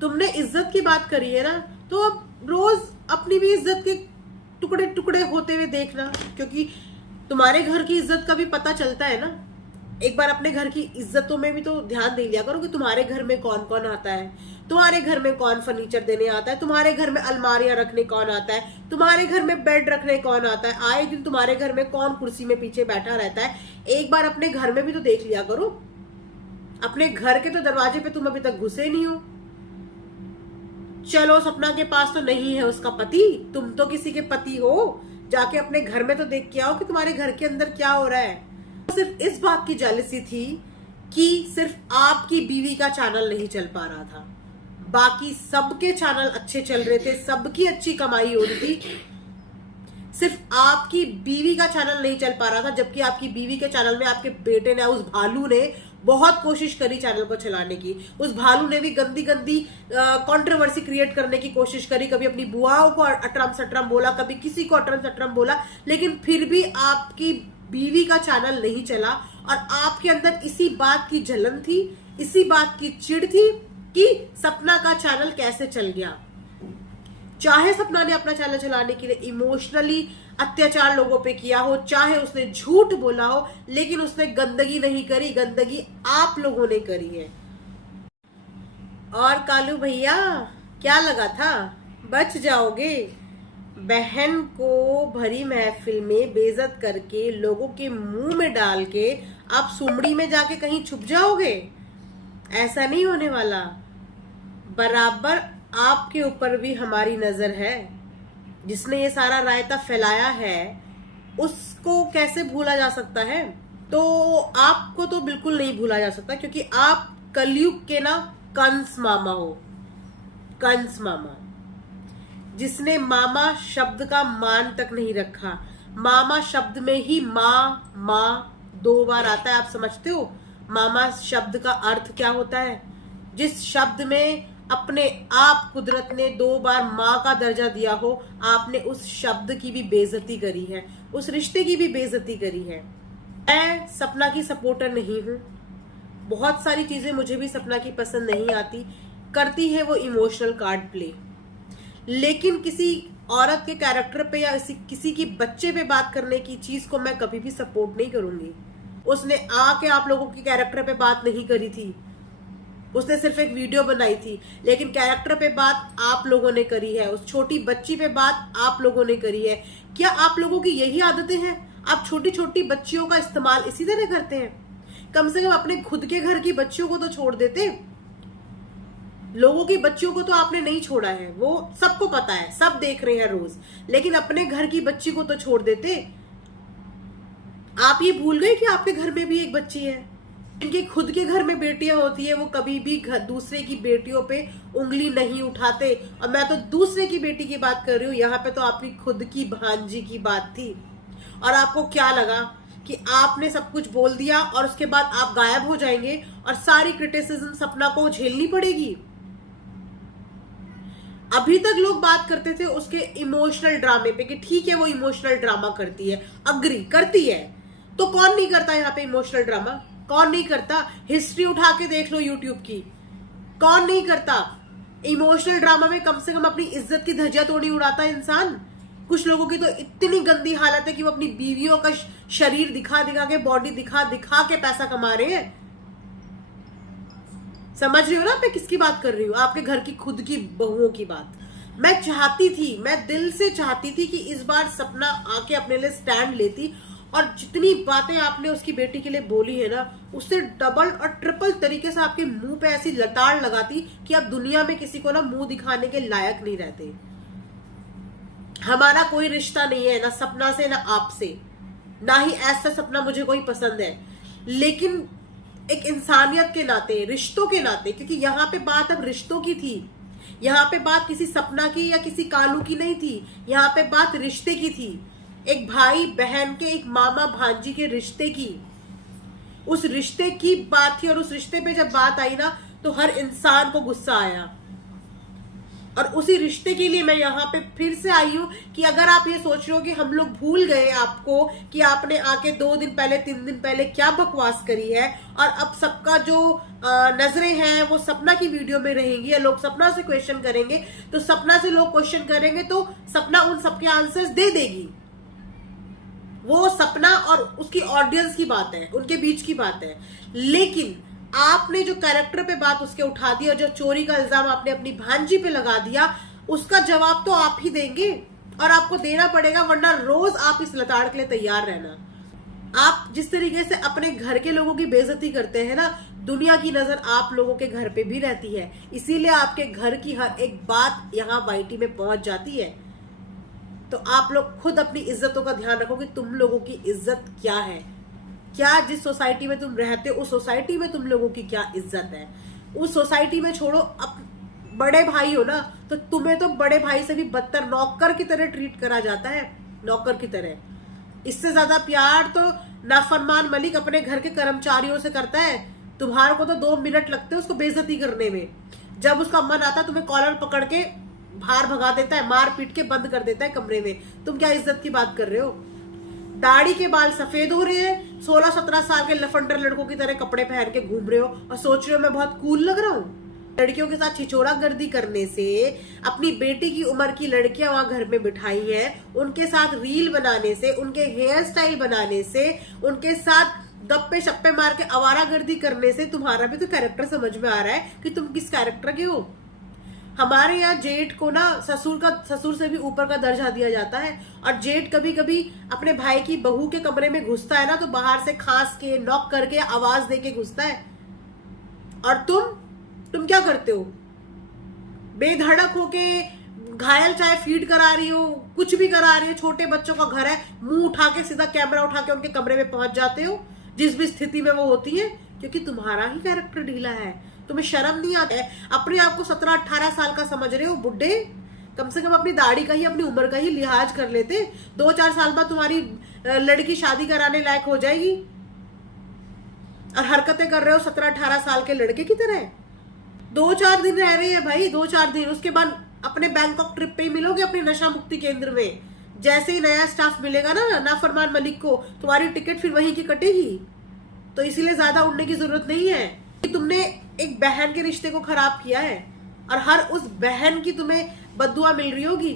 तुमने इज्जत की बात करी है ना, तो अब रोज अपनी भी इज्जत के टुकड़े टुकड़े होते हुए देखना, क्योंकि तुम्हारे घर की इज्जत का भी पता चलता है ना। एक बार अपने घर की इज्जतों में भी तो ध्यान दे लिया करो कि तुम्हारे घर में कौन कौन आता है, तुम्हारे घर में कौन फर्नीचर देने आता है, तुम्हारे घर में अलमारियां रखने कौन आता है, तुम्हारे घर में बेड रखने कौन आता है, आए दिन तुम्हारे घर में कौन कुर्सी में पीछे बैठा रहता है। एक बार अपने घर में भी तो देख लिया करो। अपने घर के तो दरवाजे पे तुम अभी तक घुसे नहीं हो। चलो सपना के पास तो नहीं है उसका पति, तुम तो किसी के पति हो, जाके अपने घर में तो देख के आओ कि तुम्हारे घर के अंदर क्या हो रहा है। सिर्फ इस बात की जेलसी थी कि सिर्फ आपकी बीवी का चैनल नहीं चल पा रहा था, बाकी सबके चैनल अच्छे चल रहे थे, सबकी अच्छी कमाई हो रही थी, सिर्फ आपकी बीवी का चैनल नहीं चल पा रहा था। जबकि आपकी बीवी के चैनल में आपके बेटे ने, उस भालू ने बहुत कोशिश करी चैनल को चलाने की। उस भालू ने भी गंदी गंदी कंट्रोवर्सी क्रिएट करने की कोशिश करी, कभी अपनी बुआओं को अटरम सटरम बोला, कभी किसी को अटरम सटरम बोला, लेकिन फिर भी आपकी बीवी का चैनल नहीं चला। और आपके अंदर इसी बात की जलन थी, इसी बात की चिढ़ थी कि सपना का चैनल कैसे चल गया। चाहे सपना ने अपना चैनल चलाने के लिए इमोशनली अत्याचार लोगों पे किया हो, चाहे उसने झूठ बोला हो, लेकिन उसने गंदगी नहीं करी, गंदगी आप लोगों ने करी है। और कालू भैया क्या लगा था बच जाओगे? बहन को भरी महफिल में बेइज्जत करके, लोगों के मुंह में डाल के आप सुमड़ी में जाके कहीं छुप जाओगे? ऐसा नहीं होने वाला। बराबर आपके ऊपर भी हमारी नजर है। जिसने ये सारा रायता फैलाया है उसको कैसे भूला जा सकता है? तो आपको तो बिल्कुल नहीं भूला जा सकता, क्योंकि आप कलयुग के ना कंस मामा हो। कंस मामा, जिसने मामा शब्द का मान तक नहीं रखा। मामा शब्द में ही माँ माँ 2 बार आता है, आप समझते हो मामा शब्द का अर्थ क्या होता है? जिस शब्द में अपने आप कुदरत ने 2 बार माँ का दर्जा दिया हो, आपने उस शब्द की भी बेइज्जती करी है, उस रिश्ते की भी बेइज्जती करी है। मैं सपना की सपोर्टर नहीं हूँ, बहुत सारी चीजें मुझे भी सपना की पसंद नहीं आती, करती है वो इमोशनल कार्ड प्ले, लेकिन किसी औरत के कैरेक्टर पे या किसी की बच्चे पे बात करने की चीज को मैं कभी भी सपोर्ट नहीं करूंगी। उसने आके आप लोगों की कैरेक्टर पे बात नहीं करी थी, उसने सिर्फ एक वीडियो बनाई थी, लेकिन कैरेक्टर पे बात आप लोगों ने करी है, उस छोटी बच्ची पे बात आप लोगों ने करी है। क्या आप लोगों की यही आदतें हैं? आप छोटी छोटी बच्चियों का इस्तेमाल इसी तरह करते हैं? कम से कम अपने खुद के घर की बच्चियों को तो छोड़ देते। लोगों की बच्चियों को तो आपने नहीं छोड़ा है, वो सबको पता है, सब देख रहे हैं रोज, लेकिन अपने घर की बच्ची को तो छोड़ देते। आप ये भूल गए कि आपके घर में भी एक बच्ची है। इनके खुद के घर में बेटियां होती है, वो कभी भी दूसरे की बेटियों पे उंगली नहीं उठाते। और मैं तो दूसरे की बेटी की बात कर रही हूँ, यहाँ पे तो आपकी खुद की भांजी की बात थी। और आपको क्या लगा कि आपने सब कुछ बोल दिया और उसके बाद आप गायब हो जाएंगे और सारी क्रिटिसिज्म सपना को झेलनी पड़ेगी? अभी तक लोग बात करते थे उसके इमोशनल ड्रामे पे कि ठीक है वो इमोशनल ड्रामा करती है, अग्री करती है, तो कौन नहीं करता यहाँ पे इमोशनल ड्रामा? कौन नहीं करता? हिस्ट्री उठा के देख लो यूट्यूब की, कौन नहीं करता? इमोशनल ड्रामा में कम से कम अपनी इज्जत की धज्जियां तो नहीं उड़ाता इंसान। कुछ लोगों की तो इतनी गंदी हालत है कि वो अपनी बीवियों का शरीर दिखा दिखा के, बॉडी दिखा दिखा के पैसा कमा रहे हैं। समझ रही हो ना मैं किसकी बात कर रही हूँ? आपके घर की खुद की बहुओं की बात। मैं चाहती थी, मैं दिल से चाहती थी कि इस बार सपना आके अपने लिए स्टैंड लेती, और जितनी बातें आपने उसकी बेटी के लिए बोली है ना, उससे डबल और ट्रिपल तरीके से आपके मुंह पे ऐसी लताड़ लगाती कि आप दुनिया में किसी को ना मुंह दिखाने के लायक नहीं रहते। हमारा कोई रिश्ता नहीं है, ना सपना से ना आपसे, ना ही ऐसा सपना मुझे कोई पसंद है, लेकिन एक इंसानियत के नाते, रिश्तों के नाते, क्योंकि यहाँ पे बात अब रिश्तों की थी, यहाँ पे बात किसी सपना की या किसी कालू की नहीं थी, यहाँ पे बात रिश्ते की थी, एक भाई बहन के, एक मामा भांजी के रिश्ते की। उस रिश्ते की बात थी, और उस रिश्ते पे जब बात आई ना तो हर इंसान को गुस्सा आया। और उसी रिश्ते के लिए मैं यहाँ पे फिर से आई हूँ कि अगर आप ये सोच रहे हो कि हम लोग भूल गए आपको, कि आपने आके 2 दिन पहले 3 दिन पहले क्या बकवास करी है, और अब सबका जो नजरें हैं वो सपना की वीडियो में रहेंगी, या लोग सपना से क्वेश्चन करेंगे, तो सपना से लोग क्वेश्चन करेंगे तो सपना उन सबके आंसर्स दे देगी। वो सपना और उसकी ऑडियंस की बात है, उनके बीच की बात है। लेकिन आपने जो कैरेक्टर पे बात उसके उठा दी और जो चोरी का इल्जाम आपने अपनी भांजी पे लगा दिया, उसका जवाब तो आप ही देंगे और आपको देना पड़ेगा, वरना रोज आप इस लताड़ के लिए तैयार रहना। आप जिस तरीके से अपने घर के लोगों की बेइज्जती करते हैं ना, दुनिया की नजर आप लोगों के घर पे भी रहती है, इसीलिए आपके घर की हर एक बात यहाँ वाईटी में पहुंच जाती है। तो आप लोग खुद अपनी इज्जतों का ध्यान रखो कि तुम लोगों की इज्जत क्या है, क्या जिस सोसाइटी में तुम रहते हो उस सोसाइटी में तुम लोगों की क्या इज्जत है। उस सोसाइटी में छोड़ो, अब बड़े भाई हो ना, तो तुम्हें तो बड़े भाई से भी बदतर नौकर की तरह ट्रीट करा जाता है, नौकर की तरह। इससे ज्यादा प्यार तो नाफरमान मलिक अपने घर के कर्मचारियों से करता है। तुम्हारे को तो 2 मिनट लगते हैं उसको बेइज्जती करने में। जब उसका मन आता है तुम्हें कॉलर पकड़ के बाहर भगा देता है, मार पीट के बंद कर देता है कमरे में। तुम क्या इज्जत की बात कर रहे हो? दाढ़ी के बाल सफेद हो रहे हैं, 16-17 साल के लफंडर लड़कों की तरह कपड़े पहन के घूम रहे हो और सोच रहे हो मैं बहुत कूल लग रहा हूँ। लड़कियों के साथ छिछोड़ा गर्दी करने से, अपनी बेटी की उम्र की लड़कियां वहां घर में बिठाई हैं, उनके साथ रील बनाने से, उनके हेयर स्टाइल बनाने से, उनके साथ गप्पे शप्पे मार के आवारागर्दी करने से तुम्हारा भी तो कैरेक्टर समझ में आ रहा है कि तुम किस कैरेक्टर के हो। हमारे यहाँ जेठ को ना ससुर से भी ऊपर का दर्जा दिया जाता है, और जेठ कभी कभी अपने भाई की बहू के कमरे में घुसता है ना, तो बाहर से खांस के नॉक करके आवाज दे के घुसता है। और तुम क्या करते हो? बेधड़क होके घायल चाहे फीड करा रही हो, कुछ भी करा रही हो, छोटे बच्चों का घर है, मुंह उठा के सीधा कैमरा उठा के उनके कमरे में पहुंच जाते हो जिस भी स्थिति में वो होती है, क्योंकि तुम्हारा ही कैरेक्टर ढीला है। तुम्हें शर्म नहीं आता है? अपने आप को 17-18 साल का समझ रहे हो बुड्ढे? कम से कम अपनी दाढ़ी का ही, अपनी उम्र का ही लिहाज कर लेते। 2-4 साल बाद तुम्हारी लड़की शादी कराने लायक हो जाएगी और हरकतें कर रहे हो 17-18 साल के लड़के की तरह। 2-4 दिन रह रहे हैं भाई, 2-4 दिन, उसके बाद अपने बैंकॉक ट्रिप पे ही मिलोगे अपने नशा मुक्ति केंद्र में। जैसे ही नया स्टाफ मिलेगा ना नाफरमान मलिक को, तुम्हारी टिकट फिर वहीं की कटेगी। तो इसीलिए ज्यादा उड़ने की जरूरत नहीं है कि तुमने एक बहन के रिश्ते को खराब किया है, और हर उस बहन की तुम्हें बद्दुआ मिल रही होगी,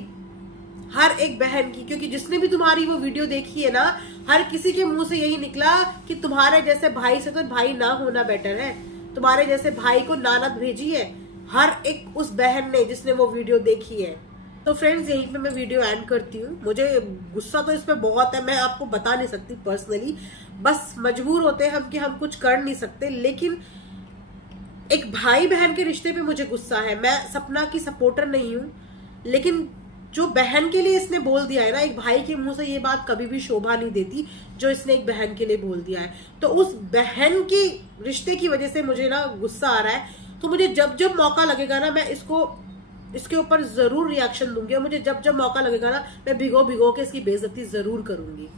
हर एक बहन की, क्योंकि जिसने भी तुम्हारी वो वीडियो देखी है ना, हर किसी के मुंह से यही निकला कि तुम्हारे जैसे भाई से तो भाई ना होना बेटर है, तुम्हारे जैसे भाई को लानत भेजी है हर एक उस बहन ने जिसने वो वीडियो देखी है। तो फ्रेंड्स, यहीं पे मैं वीडियो एंड करती हूँ। मुझे गुस्सा तो इस पे बहुत है, मैं आपको बता नहीं सकती पर्सनली, बस मजबूर होते हैं हम कि हम कुछ कर नहीं सकते। लेकिन एक भाई बहन के रिश्ते पे मुझे गुस्सा है। मैं सपना की सपोर्टर नहीं हूँ, लेकिन जो बहन के लिए इसने बोल दिया है ना, एक भाई के मुंह से ये बात कभी भी शोभा नहीं देती जो इसने एक बहन के लिए बोल दिया है। तो उस बहन की रिश्ते की वजह से मुझे ना गुस्सा आ रहा है। तो मुझे जब जब मौका लगेगा ना, मैं इसके ऊपर जरूर रिएक्शन दूंगी, और मुझे जब जब मौका लगेगा ना, मैं भिगो भिगो के इसकी बेइज्जती जरूर करूंगी।